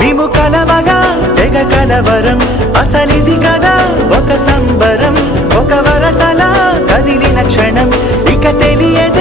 మేము కలవగా తెగ కలవరం అసలిది కదా ఒక సంబరం ఒక వరసలా కదిలిన క్షణం ఇక తెలియదు